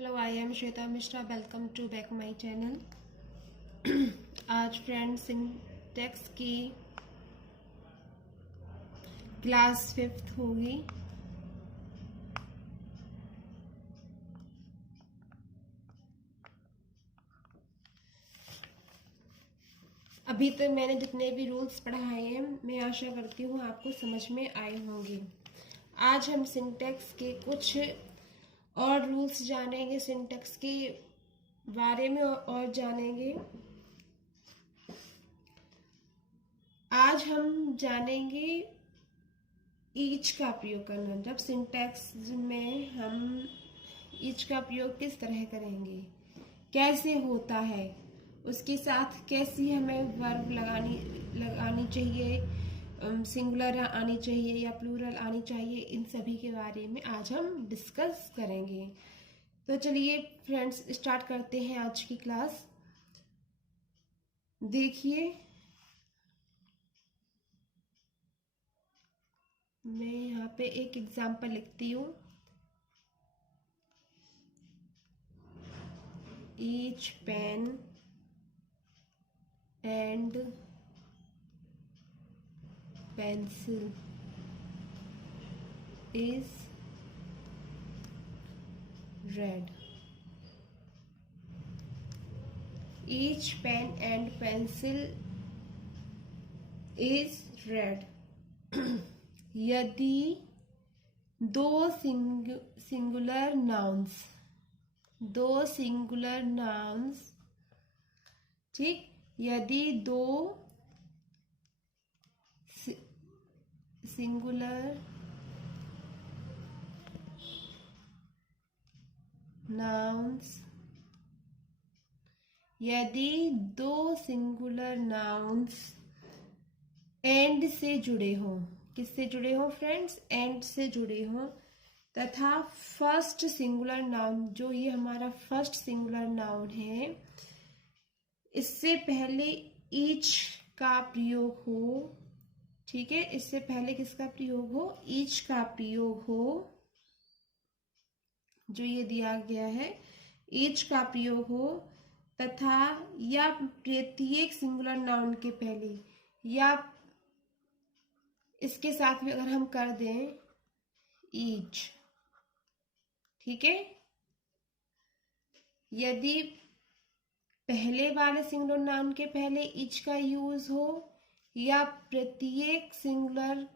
Hello, I am Shweta Mishra. Welcome to back my channel. आज friends syntax की class 5th होगी। अभी तक मैंने जितने भी रूल्स पढ़ाए हैं, मैं आशा करती हूँ आपको समझ में आए होंगे। आज हम सिंटेक्स के कुछ और रूल्स जानेंगे, सिंटेक्स के बारे में और जानेंगे। आज हम जानेंगे ईच का प्रयोग करना। जब सिंटेक्स में हम ईच का प्रयोग किस तरह करेंगे, कैसे होता है, उसके साथ कैसी हमें वर्ब लगानी चाहिए, सिंगुलर आनी चाहिए या प्लूरल आनी चाहिए, इन सभी के बारे में आज हम डिस्कस करेंगे। तो चलिए फ्रेंड्स, स्टार्ट करते हैं आज की क्लास। देखिए, मैं यहाँ पे एक एग्जाम्पल लिखती हूँ। Each pen and pencil is red. Each pen and pencil is red. यदि दो सिंगुलर नाउन्स, ठीक, यदि दो सिंगुलर नाउन्स एंड से जुड़े हों, किससे जुड़े हों फ्रेंड्स? एंड से जुड़े हों, तथा फर्स्ट सिंगुलर नाउन, जो ये हमारा फर्स्ट सिंगुलर नाउन है, इससे पहले ईच का प्रयोग हो। ठीक है, इससे पहले किसका प्रयोग हो? ईच का प्रयोग हो। जो ये दिया गया है, ईच का प्रयोग हो, तथा या प्रत्येक सिंगुलर नाउन के पहले या इसके साथ में अगर हम कर दें ईच, ठीक है, यदि पहले वाले सिंगुलर नाउन के पहले ईच का यूज हो या प्रत्येक सिंगुलर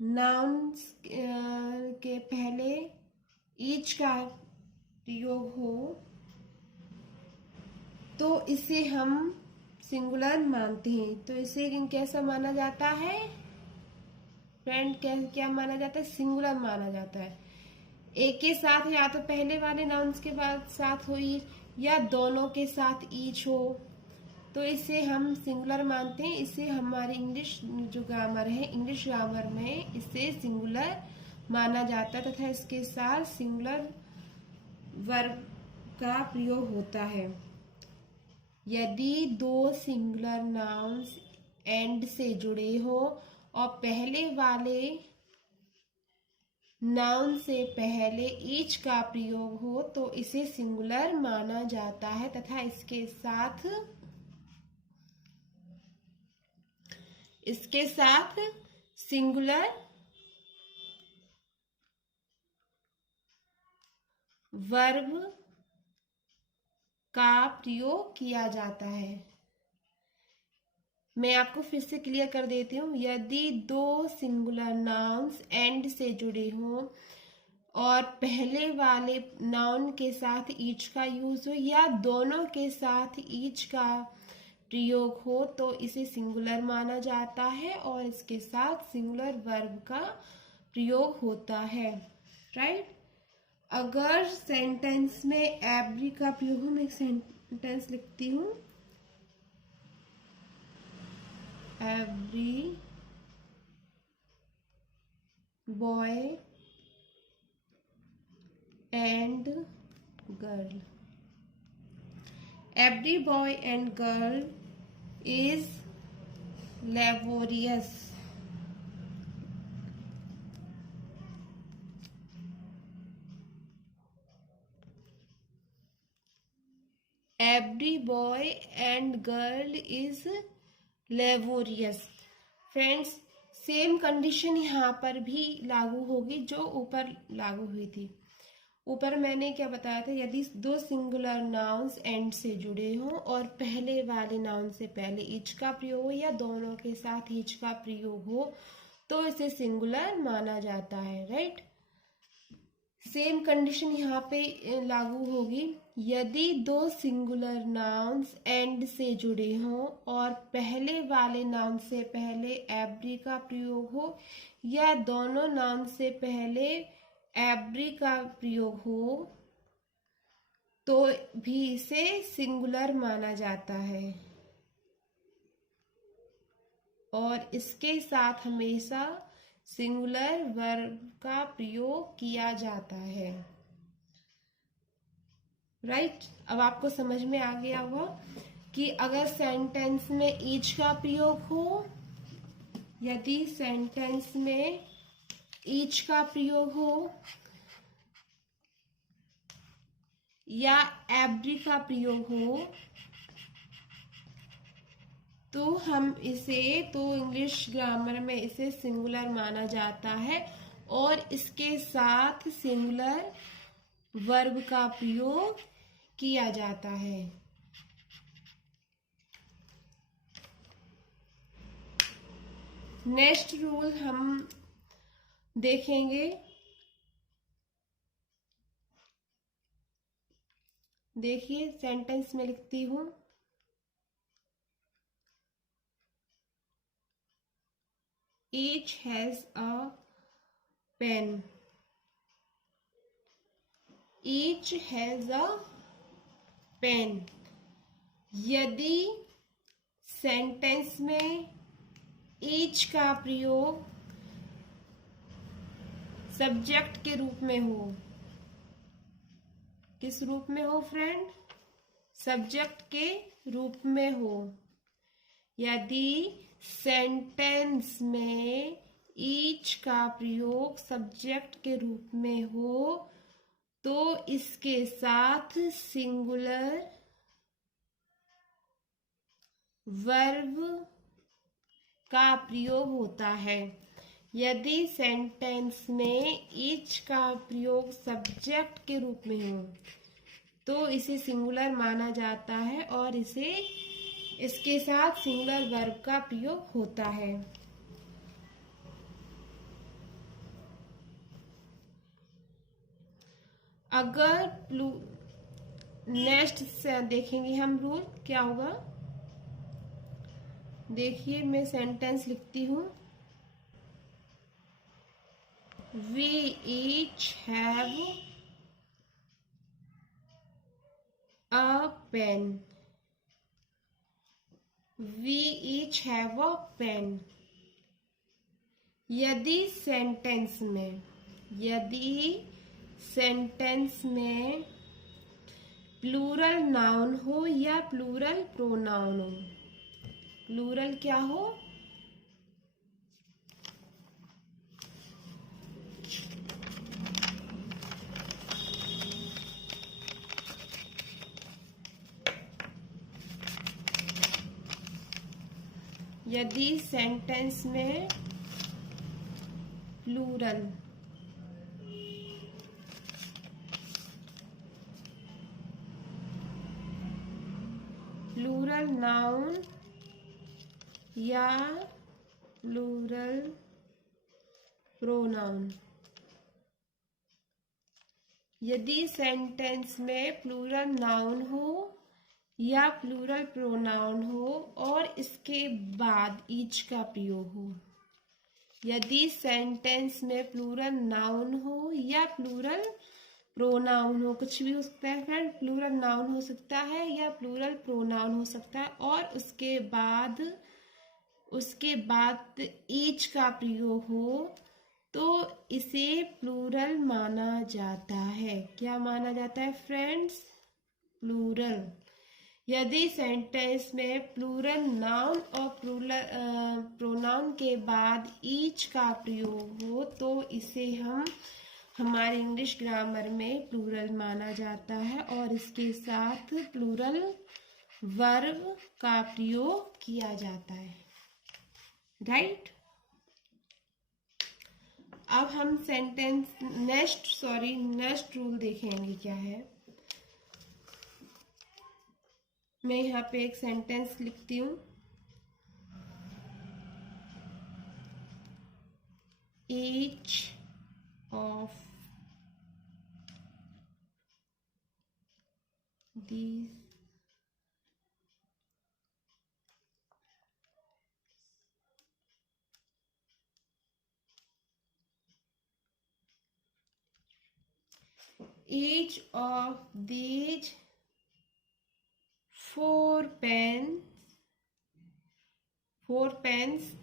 नाउन के पहले ईच का प्रयोग हो, तो इसे हम सिंगुलर मानते हैं। तो इसे कैसा माना जाता है फ्रेंड? क्या माना जाता है? सिंगुलर माना जाता है। एक के साथ या तो पहले वाले नाउन्स के बाद साथ हो या दोनों के साथ ईच हो, तो इसे हम सिंगुलर मानते हैं। इसे हमारे इंग्लिश जो ग्रामर है, इंग्लिश ग्रामर में इसे सिंगुलर माना जाता है, तथा इसके साथ सिंगुलर वर्ब का प्रयोग होता है। यदि दो सिंगुलर नाउन्स एंड से जुड़े हो और पहले वाले नाउन से पहले ईच का प्रयोग हो, तो इसे सिंगुलर माना जाता है, तथा इसके साथ सिंगुलर वर्ब का प्रयोग किया जाता है। मैं आपको फिर से क्लियर कर देती हूँ। यदि दो सिंगुलर नाउन्स एंड से जुड़े हों और पहले वाले नाउन के साथ ईच का यूज हो या दोनों के साथ ईच का प्रयोग हो, तो इसे सिंगुलर माना जाता है और इसके साथ सिंगुलर वर्ब का प्रयोग होता है। राइट? अगर सेंटेंस में एवरी का प्रयोग हो, मैं एक सेंटेंस लिखती हूँ। Every boy and girl. Every boy and girl is laborious. Every boy and girl is laborious. Friends, same condition यहाँ पर भी लागू होगी जो ऊपर लागू हुई थी। ऊपर मैंने क्या बताया था, यदि दो सिंगुलर नाउन्स एंड से जुड़े हों और पहले वाले नाउन से पहले ईच का प्रयोग हो या दोनों के साथ ईच का प्रयोग हो तो इसे सिंगुलर माना जाता है। राइट, सेम कंडीशन यहाँ पे लागू होगी। यदि दो सिंगुलर नाउन्स एंड से जुड़े हों और पहले वाले नाउन से पहले एवरी का प्रयोग हो या दोनों नाउन से पहले एवरी का प्रयोग हो तो भी इसे सिंगुलर माना जाता है और इसके साथ हमेशा सिंगुलर वर्ब का प्रयोग किया जाता है। राइट, अब आपको समझ में आ गया होगा कि अगर सेंटेंस में ईच का प्रयोग हो, यदि सेंटेंस में ईच का प्रयोग हो या एवरी का प्रयोग हो तो हम इसे, तो इंग्लिश ग्रामर में इसे सिंगुलर माना जाता है और इसके साथ सिंगुलर वर्ब का प्रयोग किया जाता है। नेक्स्ट रूल हम देखेंगे। देखिए, सेंटेंस में लिखती हूं, Each has a pen. Each has a pen. यदि सेंटेंस में each का प्रयोग सब्जेक्ट के रूप में हो, किस रूप में हो फ्रेंड? सब्जेक्ट के रूप में हो। यदि सेंटेंस में ईच का प्रयोग सब्जेक्ट के रूप में हो तो इसके साथ सिंगुलर वर्ब का प्रयोग होता है। यदि सेंटेंस में ईच का प्रयोग सब्जेक्ट के रूप में हो तो इसे सिंगुलर माना जाता है और इसके साथ सिंगुलर वर्ब का प्रयोग होता है। अगर नेक्स्ट से देखेंगे हम रूल क्या होगा। देखिए, मैं सेंटेंस लिखती हूँ, We each have a pen. We each have a pen. यदि सेंटेंस में प्लूरल नाउन हो या प्लूरल प्रोनाउन हो, प्लूरल क्या हो? यदि सेंटेंस में प्लूरल नाउन या प्लूरल प्रोनाउन, यदि सेंटेंस में प्लूरल नाउन हो या प्लूरल प्रोनाउन हो और इसके बाद ईच का प्रयोग हो, यदि सेंटेंस में प्लूरल नाउन हो या प्लूरल प्रोनाउन हो, कुछ भी हो सकता है फ्रेंड, प्लूरल नाउन हो सकता है या प्लूरल प्रोनाउन हो सकता है और उसके बाद ईच का प्रयोग हो तो इसे प्लूरल माना जाता है। क्या माना जाता है फ्रेंड्स? प्लूरल। यदि सेंटेंस में प्लूरल नाउन और प्रोनाउन के बाद ईच का प्रयोग हो तो इसे हम हमारे इंग्लिश ग्रामर में प्लूरल माना जाता है और इसके साथ प्लूरल वर्ब का प्रयोग किया जाता है, राइट। अब हम सेंटेंस नेक्स्ट रूल देखेंगे क्या है। मैं यहाँ पे एक सेंटेंस लिखती हूँ। Each of these each of these four pens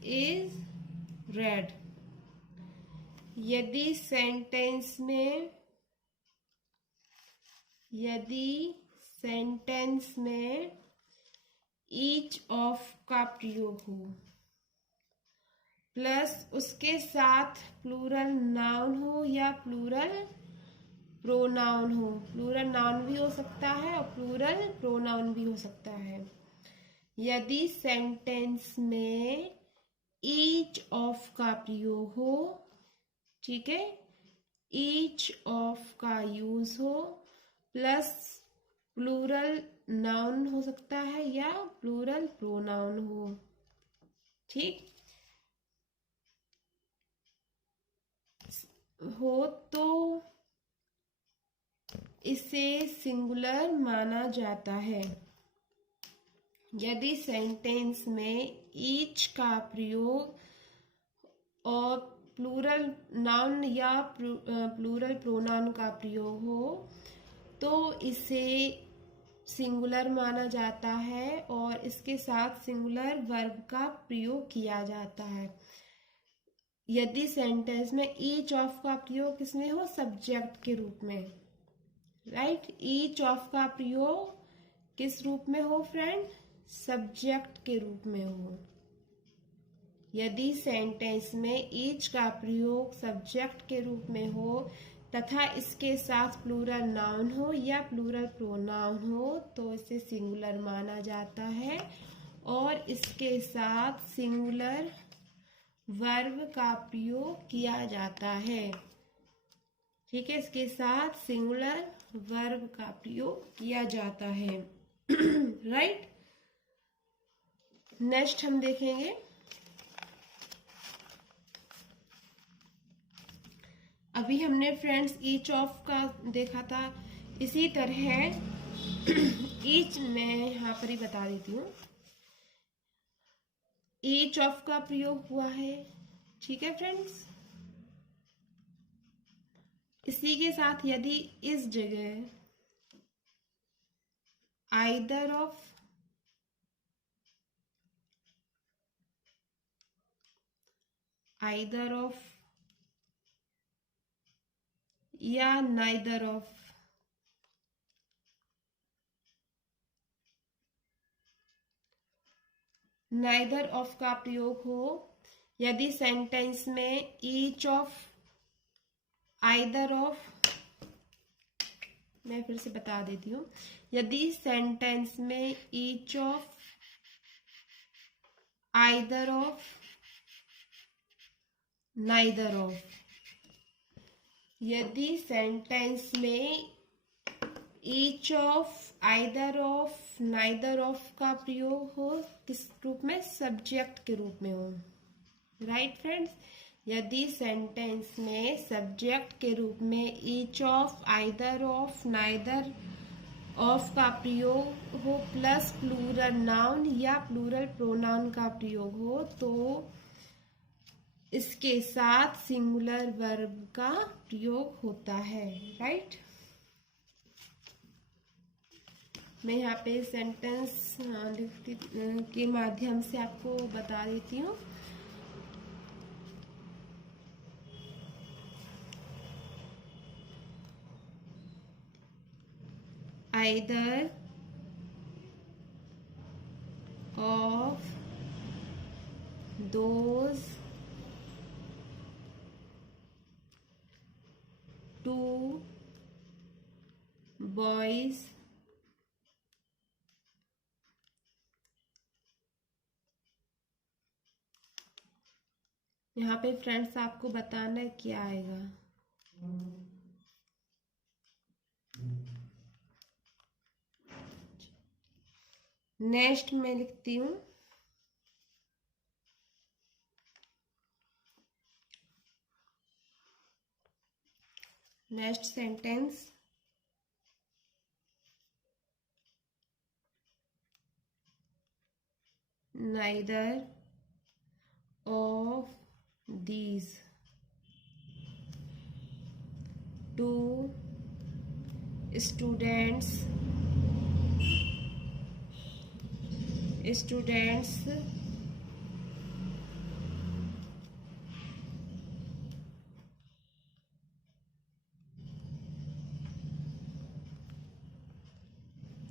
is red। यदि सेंटेंस में ईच ऑफ का प्रयोग हो प्लस उसके साथ प्लूरल नाउन हो या प्लूरल प्रोनाउन हो, प्लूरल नाउन भी हो सकता है और प्लूरल प्रोनाउन भी हो सकता है। यदि सेंटेंस में ईच ऑफ का प्रयोग हो, ठीक है, ईच ऑफ का यूज हो प्लस प्लूरल नाउन हो सकता है या प्लूरल प्रोनाउन हो, ठीक हो तो इसे सिंगुलर माना जाता है। यदि सेंटेंस में ईच का प्रयोग और प्लूरल नाउन या प्लूरल प्रोनाउन का प्रयोग हो तो इसे सिंगुलर माना जाता है और इसके साथ सिंगुलर वर्ब का प्रयोग किया जाता है। यदि सेंटेंस में ईच ऑफ का प्रयोग किसमें हो, सब्जेक्ट के रूप में, राइट। ईच ऑफ का प्रयोग किस रूप में हो फ्रेंड, सब्जेक्ट के रूप में हो। यदि सेंटेंस में ईच का प्रयोग सब्जेक्ट के रूप में हो तथा इसके साथ प्लूरल नाउन हो या प्लूरल प्रोनाउन हो तो इसे सिंगुलर माना जाता है और इसके साथ सिंगुलर वर्ब का प्रयोग किया जाता है, ठीक है। इसके साथ सिंगुलर वर्ब का प्रयोग किया जाता है, राइट। नेक्स्ट हम देखेंगे, अभी हमने फ्रेंड्स ईच ऑफ का देखा था, इसी तरह ईच मैं यहाँ पर ही बता देती हूँ। ईच ऑफ का प्रयोग हुआ है, ठीक है फ्रेंड्स। इसी के साथ यदि इस जगह आइदर ऑफ या नाइदर ऑफ का प्रयोग हो, यदि सेंटेंस में ईच ऑफ आइदर ऑफ, मैं फिर से बता देती हूँ, यदि सेंटेंस में each of either of neither of, यदि सेंटेंस में each of either of neither of का प्रयोग हो किस रूप में, सब्जेक्ट के रूप में हो, राइट फ्रेंड्स। यदि सेंटेंस में सब्जेक्ट के रूप में each of either of neither of का प्रयोग हो प्लस प्लूरल नाउन या प्लूरल प्रोनाउन का प्रयोग हो तो इसके साथ सिंगुलर वर्ब का प्रयोग होता है, राइट। मैं यहाँ पे सेंटेंस के माध्यम से आपको बता देती हूँ। आइदर ऑफ दोज बॉयज यहाँ पे फ्रेंड्स आपको बताना है क्या आएगा। नेक्स्ट मैं लिखती हूँ next sentence, neither of these two students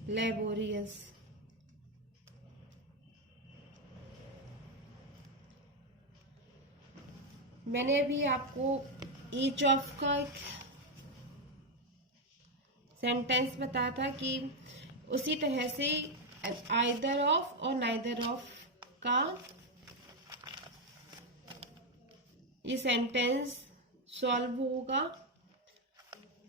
laborious। मैंने अभी आपको ईच ऑफ का एक सेंटेंस बताया था कि उसी तरह से आइदर ऑफ और नाइदर ऑफ का ये सेंटेंस सॉल्व होगा।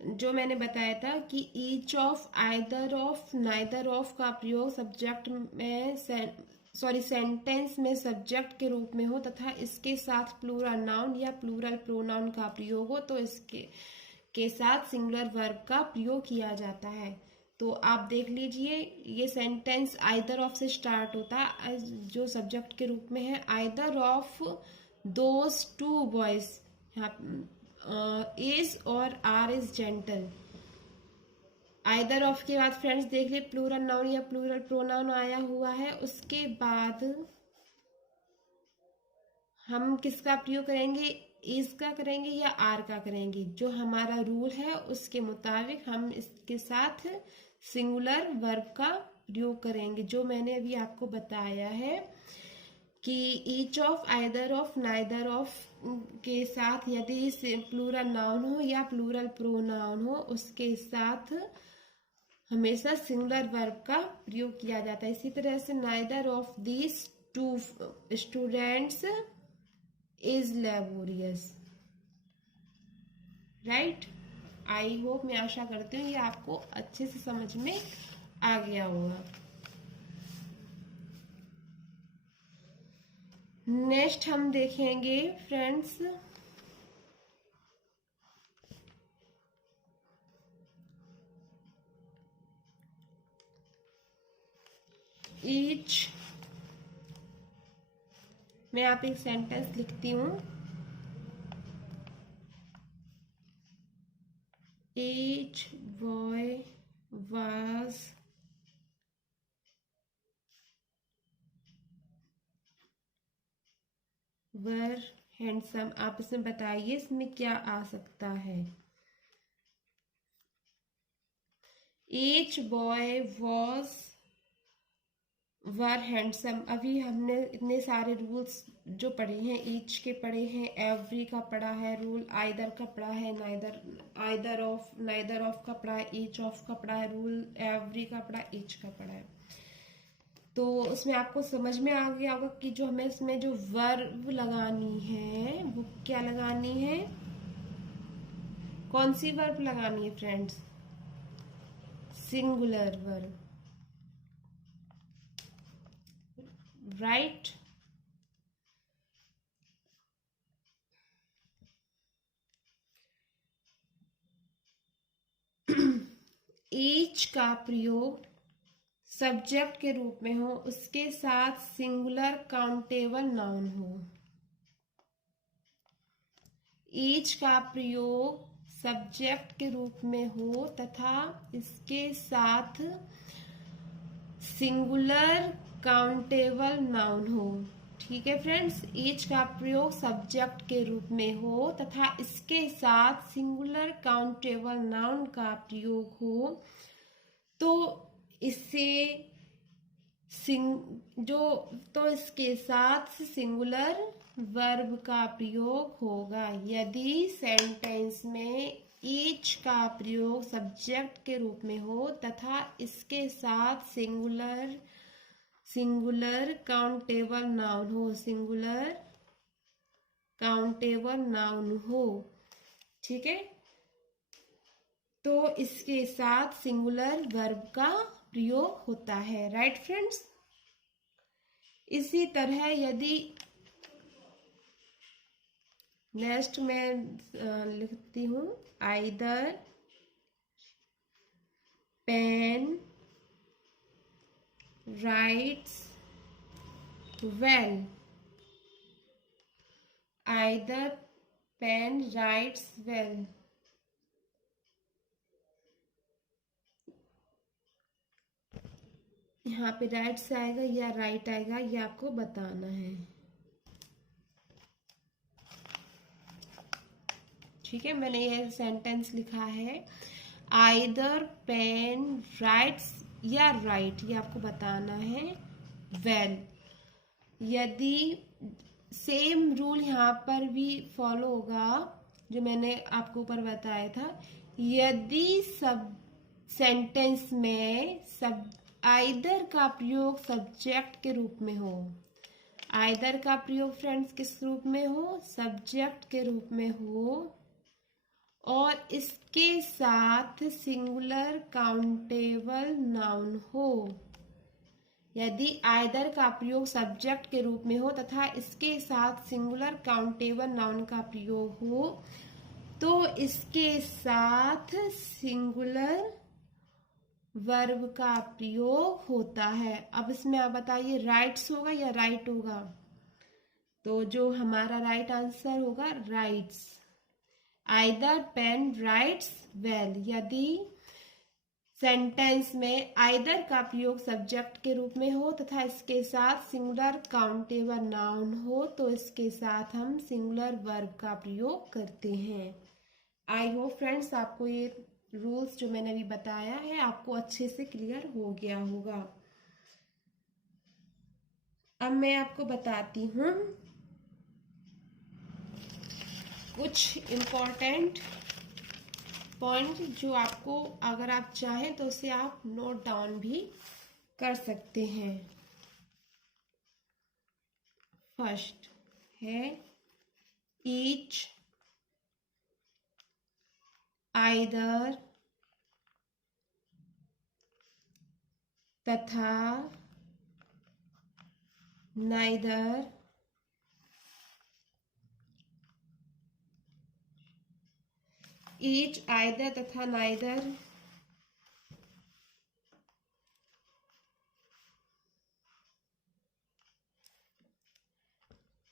जो मैंने बताया था कि each of, either of, neither of का प्रयोग सब्जेक्ट में सेंटेंस में सब्जेक्ट के रूप में हो तथा इसके साथ प्लूरल नाउन या प्लूरल प्रोनाउन का प्रयोग हो तो इसके साथ सिंगुलर वर्ब का प्रयोग किया जाता है। तो आप देख लीजिए, ये सेंटेंस आइदर ऑफ से स्टार्ट होता है जो सब्जेक्ट के रूप में है। Either of those two boys, is और are is gentle. Either of के बाद फ्रेंड्स देख लिए प्लूरल नाउन या प्लूरल प्रोनाउन आया हुआ है। उसके बाद हम किसका प्रयोग करेंगे, इज का करेंगे या आर का करेंगे। जो हमारा रूल है उसके मुताबिक हम इसके साथ सिंगुलर वर्ब का प्रयोग करेंगे। जो मैंने अभी आपको बताया है कि each of, either of, neither of के साथ यदि प्लूरल नाउन हो या प्लूरल प्रोनाउन हो उसके साथ हमेशा सिंगुलर वर्ब का प्रयोग किया जाता है। इसी तरह से neither of these two students is laborious. Right, I hope, मैं आशा करती हूँ ये आपको अच्छे से समझ में आ गया होगा। नेक्स्ट हम देखेंगे फ्रेंड्स ईच। मैं यहाँ पे एक सेंटेंस लिखती हूँ, each boy was were handsome. आप इसमें बताइए इसमें क्या आ सकता है। Each boy was were handsome. अभी हमने इतने सारे रूल्स जो पढ़े हैं, ईच के पढ़े हैं, एवरी का पढ़ा है रूल, आइदर का पढ़ा है, नाइदर ऑफ, नाइदर ऑफ का पढ़ा है, ईच ऑफ का पढ़ा है रूल, एवरी का पढ़ा, ईच का पढ़ा है। तो उसमें आपको समझ में आ गया होगा कि जो हमें इसमें जो वर्ब लगानी है वो क्या लगानी है, कौन सी वर्ब लगानी है friends, singular verb. Right, each का प्रयोग सब्जेक्ट के रूप में हो, उसके साथ सिंगुलर काउंटेबल नाउन हो। ईच का प्रयोग सब्जेक्ट के रूप में हो तथा इसके साथ सिंगुलर काउंटेबल नाउन हो। ठीक है फ्रेंड्स, ईच का प्रयोग सब्जेक्ट के रूप में हो तथा इसके साथ सिंगुलर काउंटेबल नाउन का प्रयोग हो तो इससे तो इसके साथ सिंगुलर वर्ब का प्रयोग होगा। यदि सेंटेंस में ईच का प्रयोग सब्जेक्ट के रूप में हो तथा इसके साथ सिंगुलर काउंटेबल नाउन हो, सिंगुलर काउंटेबल नाउन हो। ठीक है, तो इसके साथ सिंगुलर वर्ब का प्रयोग होता है। राइट फ्रेंड्स, इसी तरह यदि नेक्स्ट मैं लिखती हूँ, either pen writes well, either pen writes well. यहाँ पे राइट्स आएगा या राइट आएगा, ये आपको बताना है। ठीक है, मैंने ये सेंटेंस लिखा है, आइदर पेन राइट्स या राइट, ये आपको बताना है वेल। यदि सेम रूल यहाँ पर भी फॉलो होगा जो मैंने आपको ऊपर बताया था, यदि सब सेंटेंस में सब आइदर का प्रयोग सब्जेक्ट के रूप में हो, आइदर का प्रयोग फ्रेंड्स किस रूप में हो, सब्जेक्ट के रूप में हो, और इसके साथ सिंगुलर काउंटेबल नाउन हो। यदि आइदर का प्रयोग सब्जेक्ट के रूप में हो तथा इसके साथ सिंगुलर काउंटेबल नाउन का प्रयोग हो, तो इसके साथ सिंगुलर वर्ब का प्रयोग होता है। अब इसमें आप बताइए राइट्स होगा या राइट होगा, तो जो हमारा राइट आंसर होगा writes, either pen writes well. यदि सेंटेंस में आइदर का प्रयोग सब्जेक्ट के रूप में हो तथा इसके साथ सिंगुलर काउंटेबल नाउन हो, तो इसके साथ हम सिंगुलर वर्ब का प्रयोग करते हैं। आई होप फ्रेंड्स आपको ये रूल्स जो मैंने अभी बताया है आपको अच्छे से क्लियर हो गया होगा। अब मैं आपको बताती हूँ कुछ इम्पोर्टेंट पॉइंट जो आपको अगर आप चाहें तो उसे आप नोट डाउन भी कर सकते हैं। फर्स्ट है ईच, आइदर, तथा, नाइदर, ईच, आइदर तथा नाइदर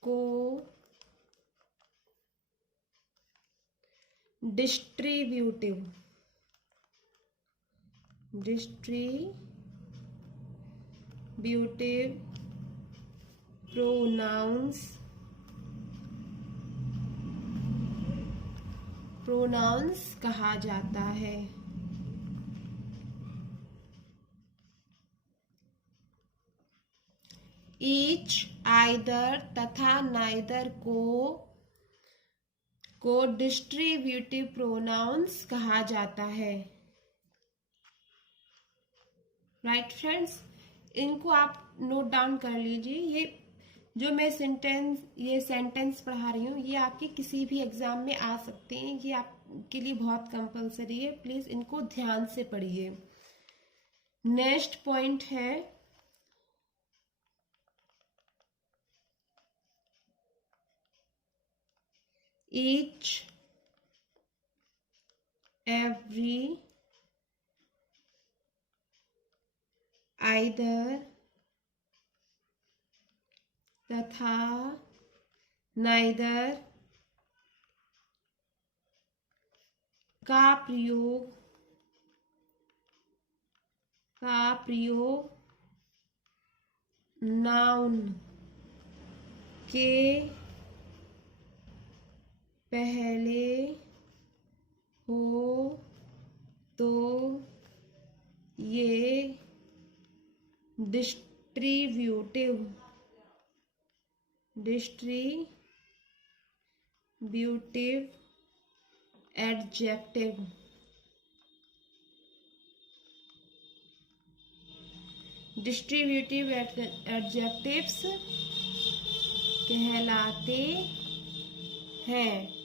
को डिस्ट्रीब्यूटिव प्रोनाउंस कहा जाता है। ईच, आइदर तथा नाइदर को डिस्ट्रीब्यूटिव प्रोनाउंस कहा जाता है। राइट फ्रेंड्स, इनको आप नोट डाउन कर लीजिए। ये जो मैं सेंटेंस पढ़ा रही हूँ ये आपके किसी भी एग्जाम में आ सकते हैं, ये आपके लिए बहुत कंपलसरी है, प्लीज इनको ध्यान से पढ़िए। नेक्स्ट पॉइंट है each, every, आइदर तथा नाइदर का प्रयोग नाउन के पहले हो तो ये डिस्ट्रीब्यूटिव एडजेक्टिव। डिस्ट्रीब्यूटिव एडजेक्टिव्स कहलाते हैं।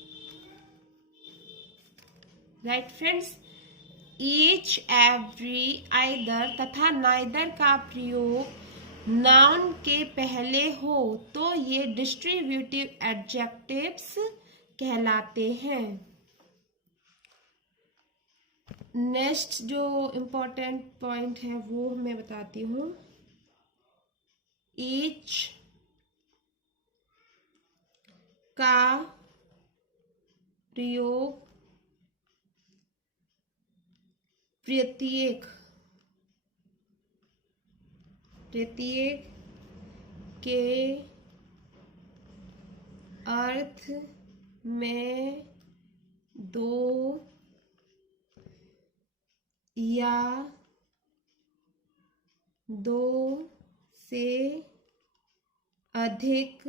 Right friends, each, every, either तथा नाइदर का प्रयोग नाउन के पहले हो तो ये डिस्ट्रीब्यूटिव एडजेक्टिव्स कहलाते हैं। नेक्स्ट जो इम्पोर्टेंट पॉइंट है वो मैं बताती हूँ। ईच का प्रयोग प्रत्येक के अर्थ में दो या दो से अधिक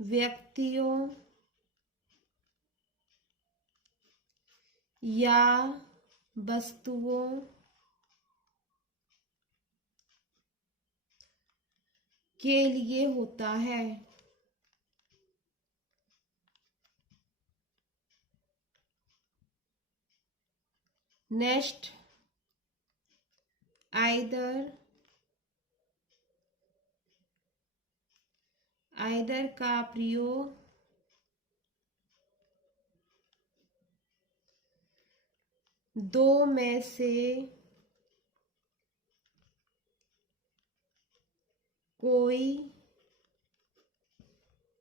व्यक्तियों या वस्तुओं के लिए होता है। नेक्स्ट, आइदर का प्रयोग दो में से कोई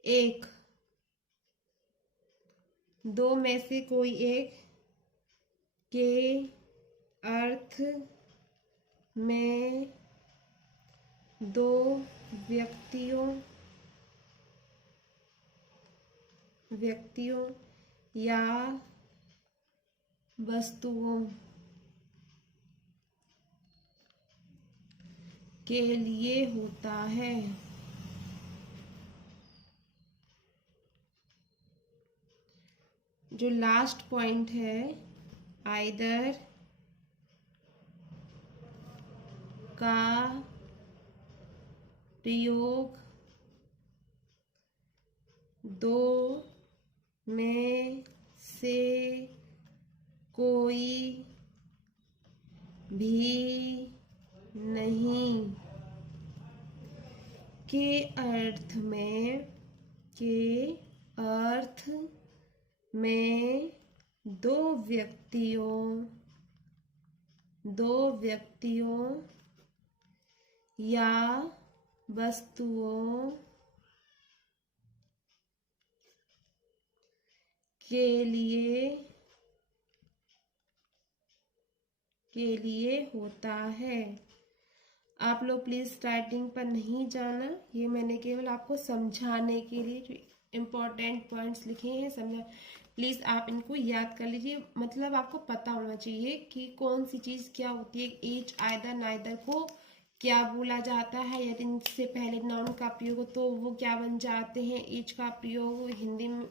एक, दो में से कोई एक के अर्थ में दो व्यक्तियों या वस्तुओं के लिए होता है। जो लास्ट पॉइंट है, आइदर का प्रयोग दो में से कोई भी नहीं के अर्थ में दो व्यक्तियों या वस्तुओं के लिए होता है। आप लोग प्लीज स्टार्टिंग पर नहीं जाना, ये मैंने केवल आपको समझाने के लिए जो इम्पोर्टेंट पॉइंट्स लिखे हैं समझा, प्लीज आप इनको याद कर लीजिए। मतलब आपको पता होना चाहिए कि कौन सी चीज क्या होती है। ईच, आइदर, नाइदर को क्या बोला जाता है, यदि इनसे पहले नाउन का प्रयोग हो तो वो क्या बन जाते हैं। ईच का प्रयोग हिंदी में